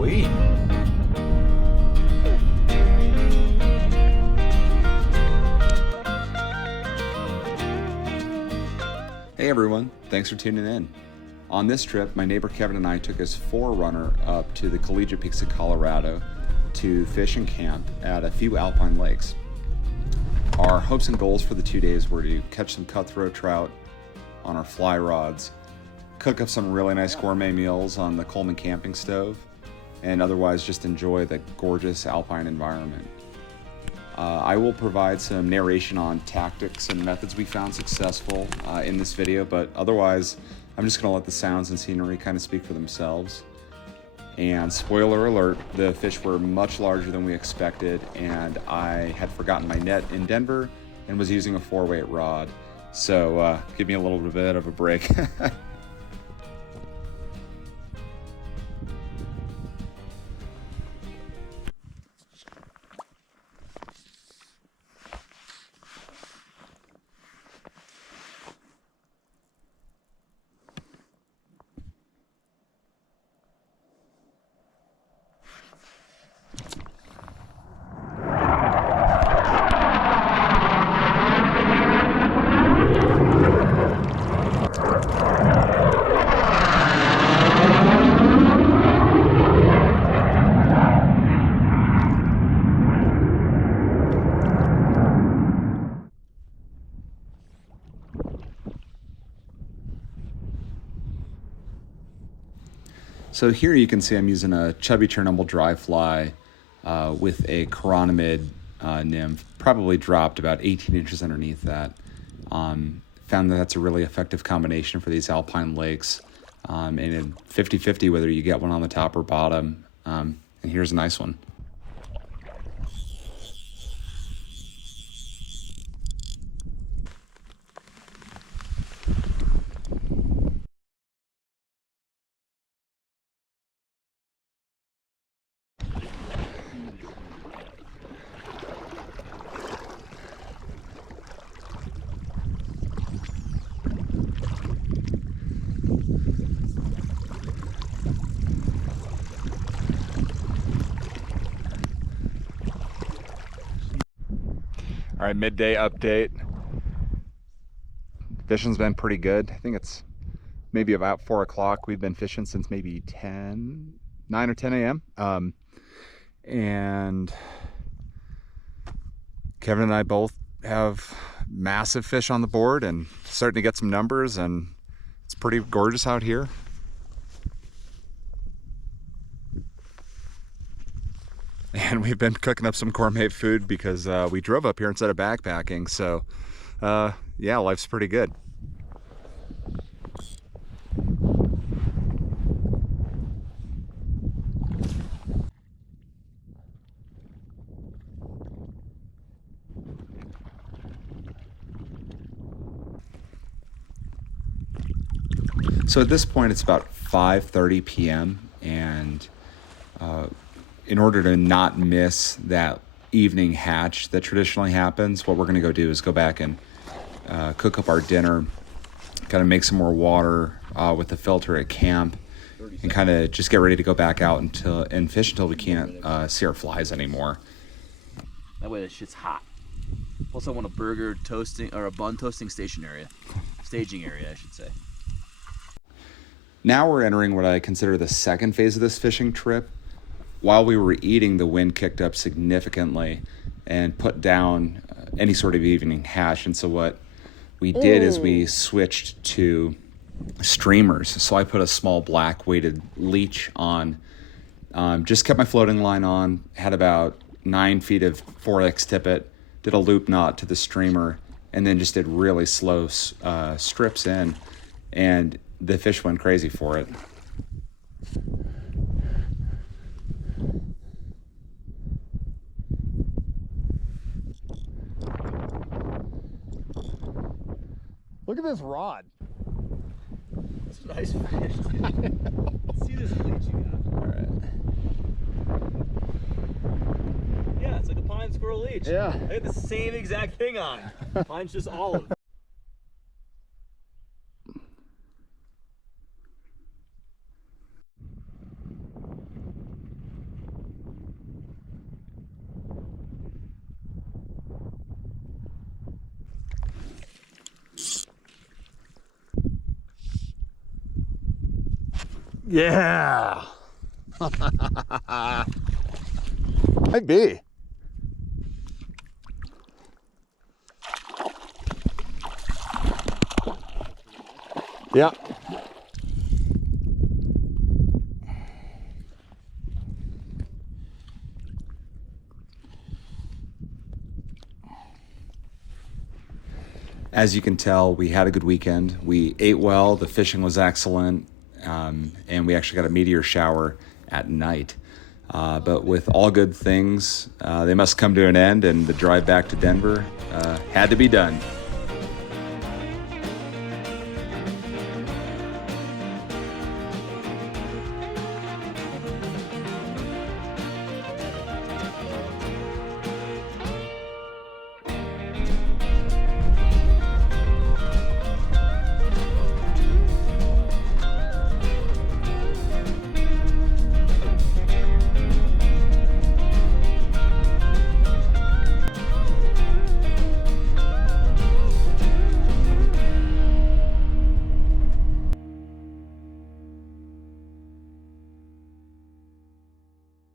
Wee. Hey everyone, thanks for tuning in. On this trip, my neighbor Kevin and I took his forerunner up to the Collegiate Peaks of Colorado to fish and camp at a few alpine lakes. Our hopes and goals for the 2 days were to catch some cutthroat trout on our fly rods, cook up some really nice gourmet meals on the Coleman camping stove, and otherwise just enjoy the gorgeous alpine environment. I will provide some narration on tactics and methods we found successful in this video, but otherwise I'm just going to let the sounds and scenery kind of speak for themselves. And spoiler alert, the fish were much larger than we expected, and I had forgotten my net in Denver and was using a 4-weight rod. So give me a little bit of a break. So here you can see I'm using a chubby Chernobyl dry fly with a chironomid nymph, probably dropped about 18 inches underneath that. Found that that's a really effective combination for these alpine lakes, and in 50-50 whether you get one on the top or bottom. And here's a nice one. All right, midday update. Fishing's been pretty good. I think it's maybe about 4 o'clock. We've been fishing since maybe 9 or 10 a.m. And Kevin and I both have massive fish on the board and starting to get some numbers, and it's pretty gorgeous out here. And we've been cooking up some gourmet food because we drove up here instead of backpacking. So yeah, life's pretty good. So at this point it's about 5:30 p.m. and in order to not miss that evening hatch that traditionally happens, what we're going to go do is go back and cook up our dinner, kind of make some more water with the filter at camp, and kind of just get ready to go back out and fish until we can't see our flies anymore. That way the shit's hot. Plus I want a burger toasting, or a bun toasting staging area, I should say. Now we're entering what I consider the second phase of this fishing trip. While we were eating, the wind kicked up significantly and put down any sort of evening hatch. And so what we did is we switched to streamers. So I put a small black weighted leech on, just kept my floating line on, had about 9 feet of 4X tippet, did a loop knot to the streamer, and then just did really slow strips in. And the fish went crazy for it. Look at this rod. It's a nice fish, dude. Let's see this leech you got. All right. Yeah, it's like a pine squirrel leech. Yeah. I got the same exact thing on. Mine's just olive. Yeah. Might be. Yeah. As you can tell, we had a good weekend. We ate well, the fishing was excellent, and we actually got a meteor shower at night. But with all good things, they must come to an end, and the drive back to Denver had to be done.